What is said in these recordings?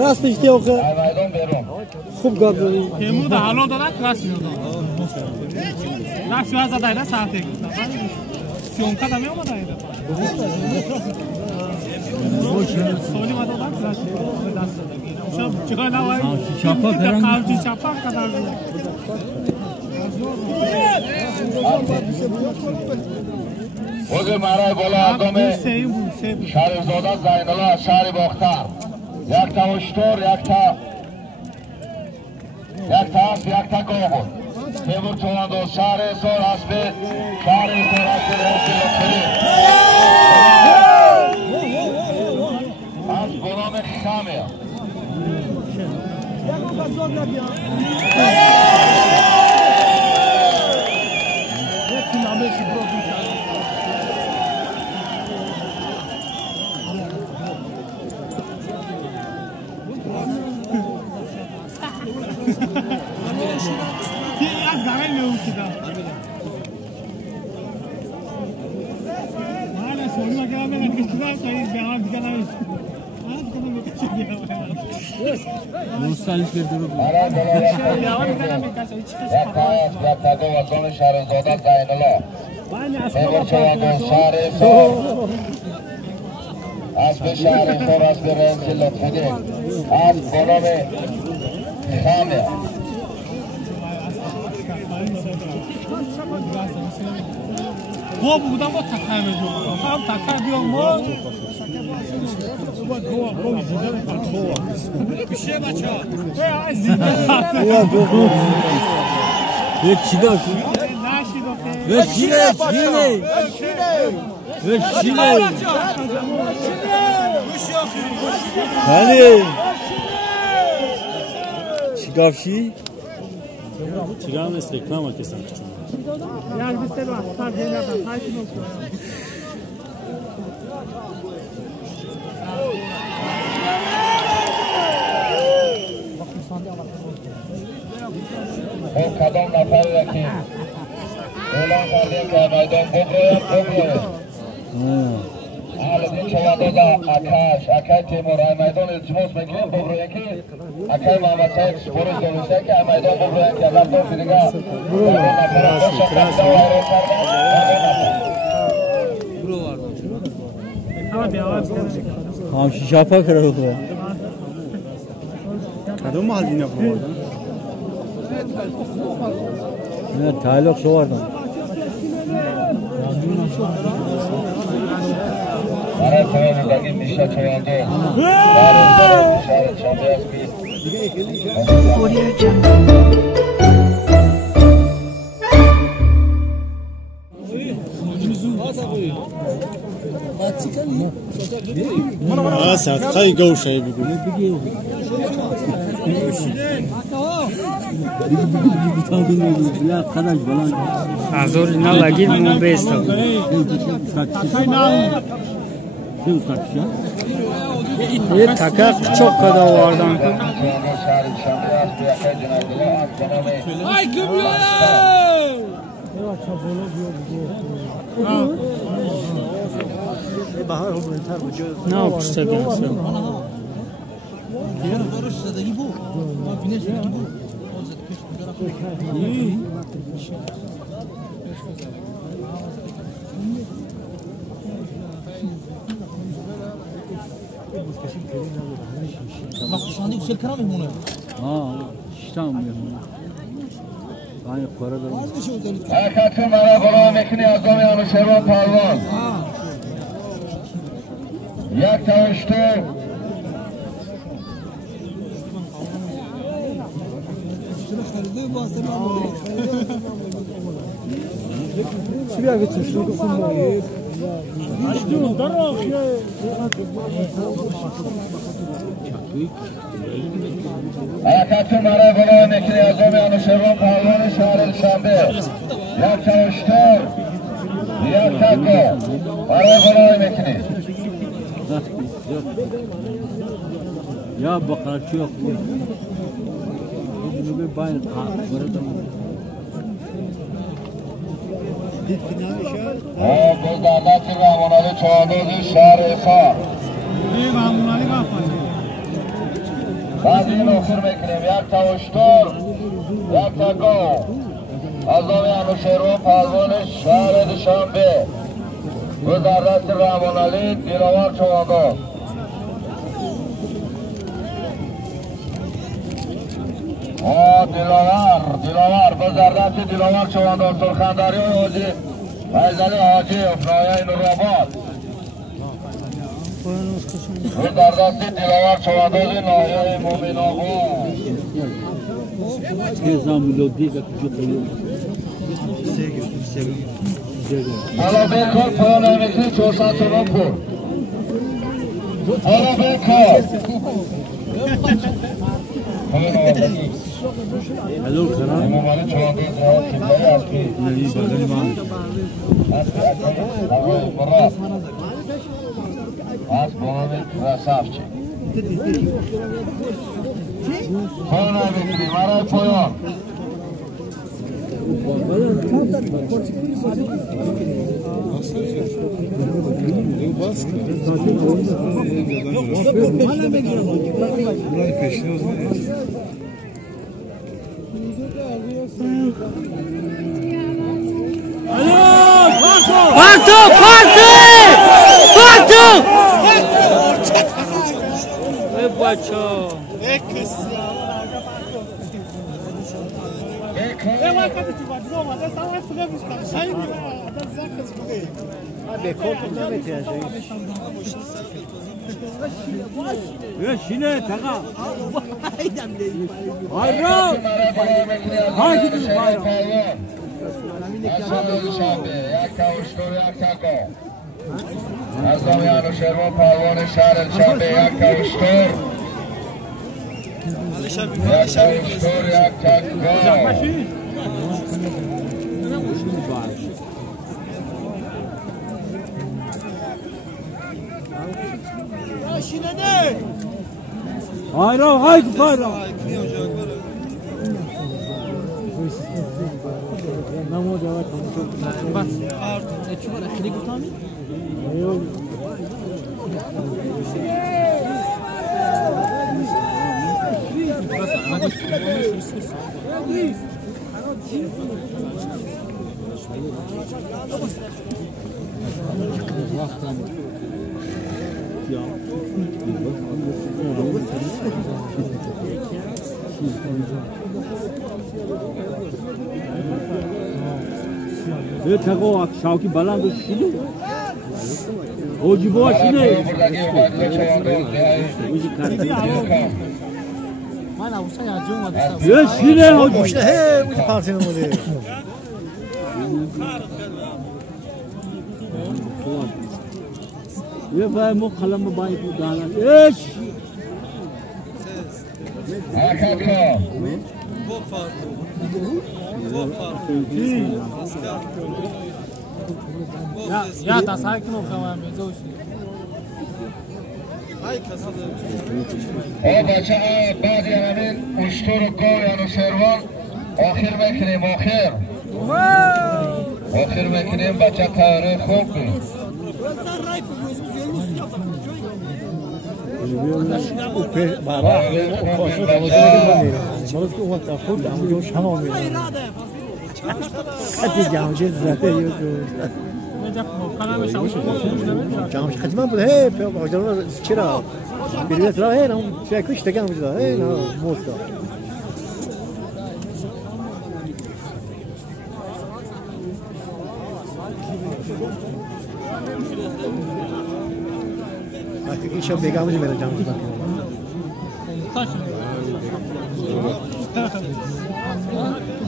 راستش دیوکه خوب گفت تیمور حالا دادن راست میاد راست واسه دایره ساعته سیونکا دمی اومده ایده سونی ما دادن راست دست دادن چیکار نوای چاپا برن کارچی چاپا کدار بزرگ مرای بالا آدم شهرزاده زینالله از شهر باختر یک تا اشتر یک تا اسب یک تا گاو تیمور چوانداز شهر سال اسب شهر سال اسب رئیس لطفی از غلام خمه از گاهی میوچیدا مالا سونی مگه من کشیدم تا این بیان دیگه نمیشه مستعد کرده رو شهرزاده زینالله تیمور چوانداز شهر سال اسب شهر سال اسب رئیس لطفی از غلام خمه گو بودم با تکه میجوم هم تکه بیام ما بشه بچه یک چی داشت؟ یک چینه یک چینه هنی چی گفتی؟ چی گفت است رکلام کسان کچون یک بیسته رو اصفر دیگه خواهی نوکه کدام نفری را که اعلان کردیم که میدان بگرویم اهل دین چوانداز اکای تیمور ای میدان التماس میکنیم بگرویم که اکای محمد صاحب سپورش دونسته که ای میدان بگرویم که اگر تو دیگه نفر خوش خسته و ایران کردن هم شیشه پا کرده خواه کدام محل دینه بردن؟ نه تعلق شو بردن برای زندگی میشه چوانداز شهر شامی است صدقه گوشه بگو ازور نه لگید مون بیستا یه تکه چوک کده واردن ای کبیره نه پشته گرسه حرکت مرا برای میکنی از آمی انوشیروان پهلوان یک تا اشتر چی بیاگه چشلو کسیم مایی؟ حرکت مرا برای میکنی از آمی انوشیروان پهلوان شهر شنبه یک تا اشتر یک تا گو برای میکنی یا بقرچی خوب نوبه باید بردم گلدردت رحمانالی چوانداز شهر افا رحمانالی گفت بعد این آخر میکنیم. یک تا اشتر، یک تا گاو. از نام انوشیروان پهلوان شهر دوشنبه وزارت رحمان علی دلاور چوانده. دلاور وزارت دلاور چوانده سرخندری و حاجی فیضلی حاجی افنایه نورآباد. وزارت دلاور چوانده ناحیه مومن آقا. حالا بکن پایان امیکلی 400 تومان پول. حالا بکن هلو خراب امامالی چوانده زیاد کمتری از که نهی بغلی من از که اکلی مراد از بانه رسف چه پایان امیکلی مرای پایان از نام انوشیروان پهلوان شهر دوشنبه یک تا اشتر، یک تا گاو. یه تقو شاکی بلند شده اوجی با شده یه شده اوجی هی اوجی پارتی نموده یه فای مو خلم بایی بودانم ایش یا تصاحب کنم خواهم میزوشی بچه ها بعدی همین اشتر و گاو انوشیروان آخر میکنیم آخر میکنیم بچه تیاره خوب کنیم جامش خدمه بود هی پیام چرا بیلیت را هی نم چه کش تگان بود هی نه موستا وقتی که شب بگم میره جامش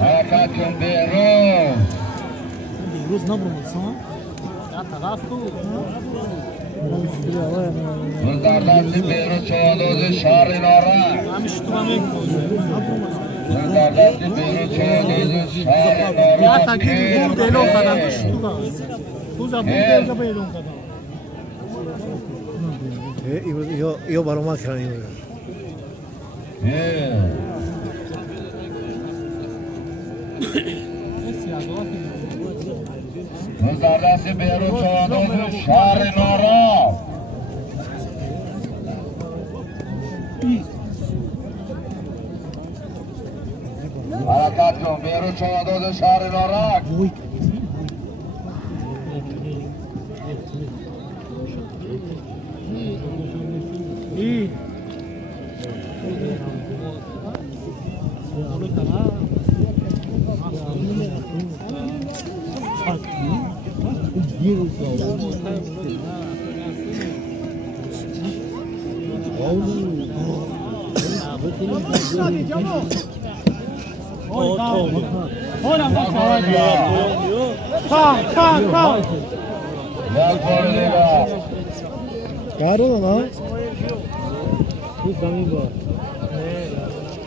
حرکتون بیرون روز نبرم سان یا طرف تو وزارت بیرون چوانده شهر نارنج همیشه تو هم یک وزارت بیرون چوانده شهر نارنج یا تاکید بود دلون کدام تو زبون دل بیرون کدام یو برام کردن وزارت بیرون چوانده شهر نارنج حرکت کن بیرو چهاداد شهر نارک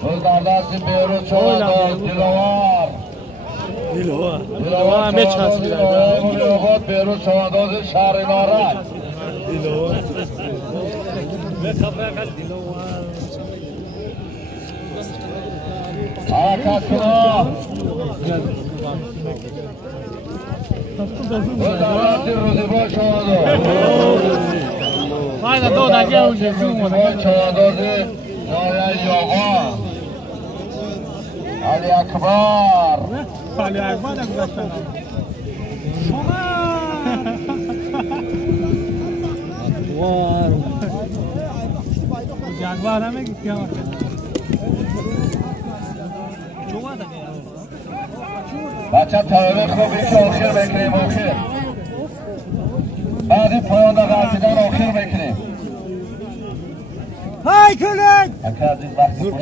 بزردستی بیرو چهاداد دلوار همه چسبیدن بیرو چهاداد شهر نارک حرکت کن بزردستی روزیبا چهاداد چهاداد نایه یاغا علی اکبر علی اکبر هم گذاشتن جنگوار همه گیتی هم بچه تاریخ رو بیش آخر بکنیم آخر بعدی پایان غرفیدن آخر بکنیم های کلک اکر عزیز وقتی خوش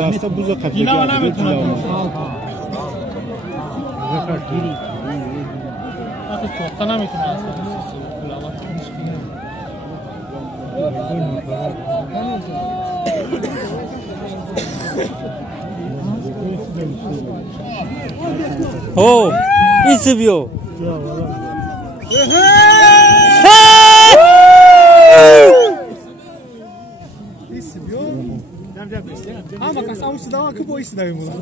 دستا بوزا قبلی Oh, it's a view. Ama kasam sudah ke boy sudah mula.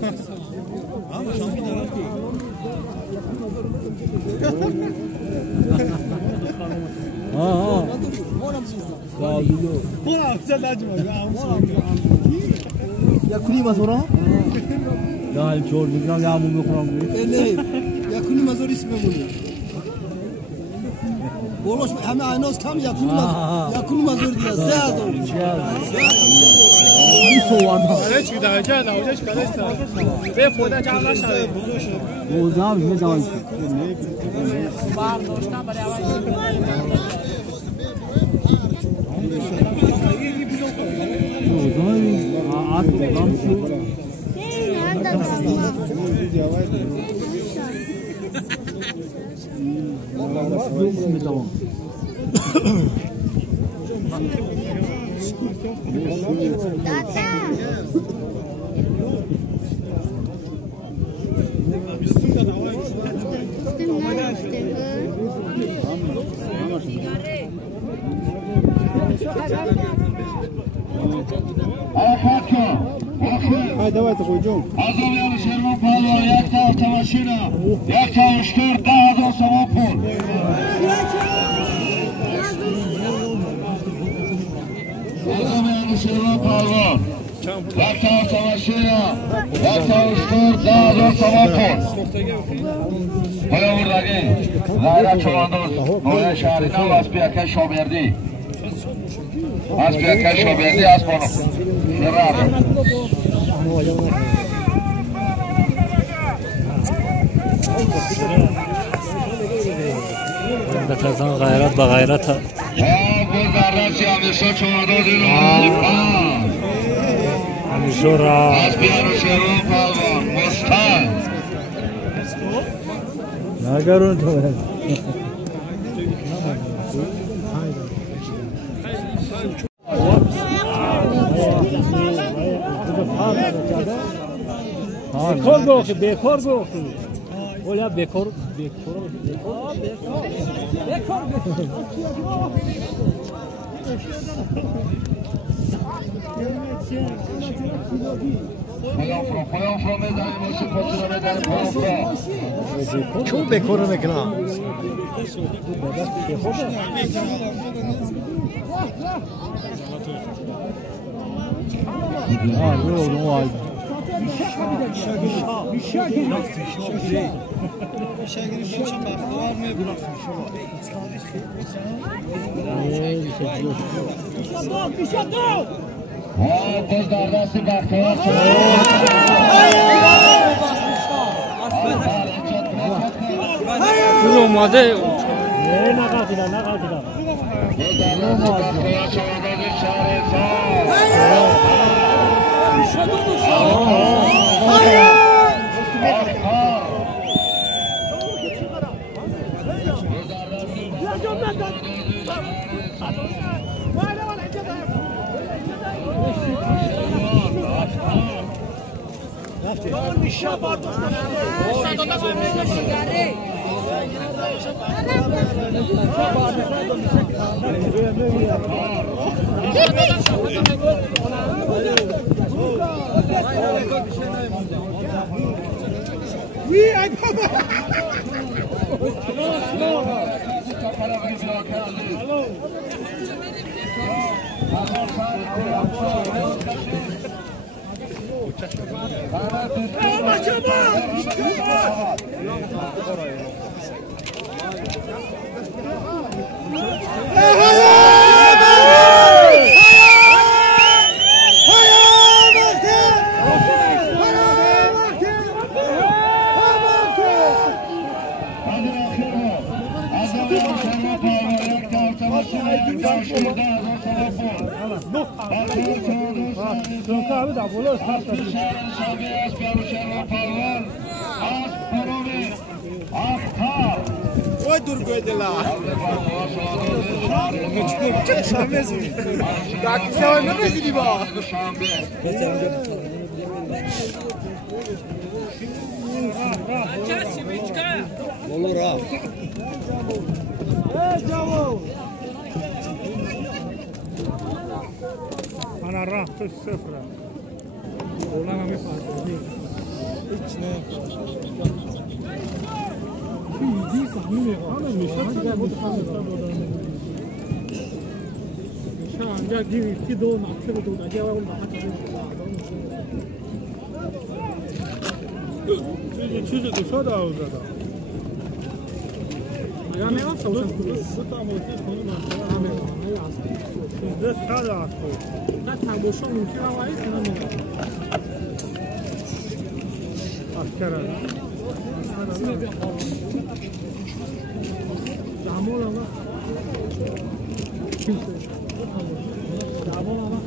Ama şampi dah lagi. Bola sen dah cuma. Ya kuni mazora? Ya jor bukan ya mungkin kurang. Ne? Ya kuni mazor ismi mulu. Bolos ama aynos kam ya kuni mazor dia ziyada. آره چی داره که نوجش کلاست به فودا جامعه شده بوزا میشه جوان بار داشتم برای اول Haydi давайте пойдем. Azomiyan Şerman Pahlovan yakta avtomaşina, yakta uçtur, 10,000 so'm pul. Azomiyan Şerman Pahlovan yakta avtomaşina, yakta uçtur, 10,000 so'm pul. Mana buradagi G'ayrat Cho'landoz No'ya shahridan Vasfiy aka Shoberdi. Vasfiy aka Shoberdi Asponov. Sherrari. Betazan gayret ba gayret ha. Bu zarraçı Amirşo Çoğandoz Amirşora. Asbiyanu Şerman Pahlovan Mustan. Nagarun to. Bekor گفتی bekor گفتی ولی bekor Poyanfro medalim olsun, Potura medalim Poyanfro. Çok bekor mekna. Ha ne oldu o halde? Göz dardası Baxtiyor Şur olmadı. Ne kadar ne kadar. Göz dardası Baxtiyor Çoğandoz Şahri Oy dur koydular. Dakika ne rezili ba? Olur ha. Ana rahat sıfır. Olan ama farklı. İçine. Bir sahne ama meşhur bu şu anda gibi doğru nakşe doğru acaba onu چیزی که شده آوزده یعنی آن سوزن دو تا موتی کنی مثلا همه دست کرده است نه تماشا ممکن آوایی کنم اسکره زمان آقا زمان آقا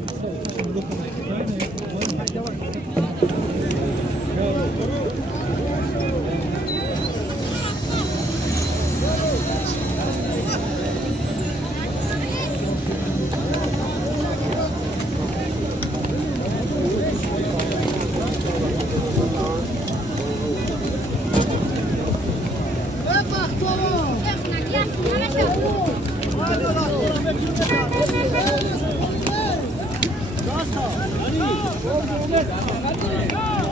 That's all.